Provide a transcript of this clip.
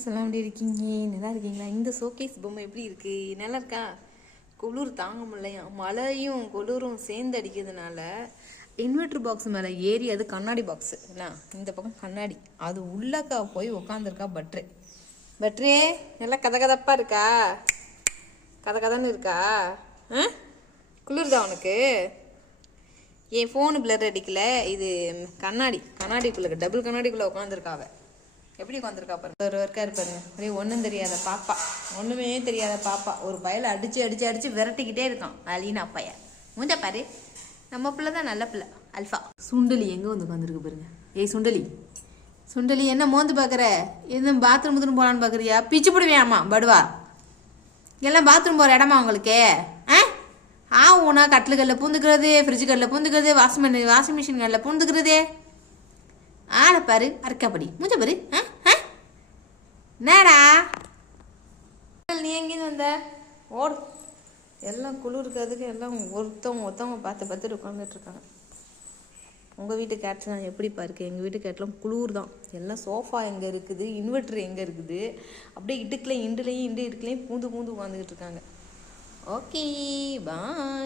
Friends எல்லாம் எப்படி இருக்கீங்க? நல்லா இருக்கீங்களா? இந்த ஷோகேஸ் பொம்மை எப்படி இருக்கு? நல்லா இருக்கா? குளிர் தாங்க முடியலையா? மழையும் குளிரும் சேர்ந்து அடிக்கிறதுனால இன்வெர்டர் பாக்ஸ் மேலே ஏறி, அது கண்ணாடி பாக்ஸு என்ன, இந்த பக்கம் கண்ணாடி, அது உள்ளக்கா போய் உக்காந்துருக்கா பட்ரே நல்லா கதகதப்பாக இருக்கா? கதன்னு இருக்கா? குளிர்தா உனக்கு? என் ஃபோனு பிளர் அடிக்கல, இது கண்ணாடிக்குள்ளே டபுள் கண்ணாடிக்குள்ளே உட்காந்துருக்காவ. எப்படி உட்காந்துருக்கா பாருங்க. ஒரு ஒர்க்காக இருப்பாருங்க. அப்படியே ஒன்றும் தெரியாத பாப்பா, ஒன்றுமே தெரியாத பாப்பா ஒரு பயலை அடித்து விரட்டிக்கிட்டே இருக்கான். அலினா பையன் மூஞ்ச பாரு. நம்ம பிள்ளை தான் நல்ல பிள்ளை. அல்ஃபா சுண்டலி எங்கே வந்து உட்காந்துருக்கு பாருங்க. ஏய் சுண்டலி என்ன மோந்து பார்க்குற? என்ன பாத்ரூம் போகலான்னு பார்க்குறியா? பிச்சு போடுவேன் படுவா. எல்லாம் பாத்ரூம் போகிற இடமா உங்களுக்கு? ஊனா கட்டிலுகளில் பூந்துக்கிறது, ஃப்ரிட்ஜுகளில் பூந்துக்கிறது, வாஷிங் மிஷின்களில் பூந்துக்கிறது. ஆளை பாரு, அரைக்காப்படி மூஞ்ச பாரு. என்னடா நீ எங்கேருந்து வந்த? ஓடு. எல்லாம் குளிர்க்கிறதுக்கு எல்லாம் ஒருத்தவங்க பார்த்து உட்காந்துட்டு இருக்காங்க. உங்கள் வீட்டு கேட்லாம் எப்படிப்பா இருக்குது? எங்கள் வீட்டு கேட்லாம் குளிர் தான். எல்லாம் சோஃபா எங்கே இருக்குது, இன்வெர்ட்ரு எங்கே இருக்குது, அப்படியே இடுக்குலையும் இண்டுலையும் பூந்து உட்காந்துக்கிட்டு இருக்காங்க. Okay bye.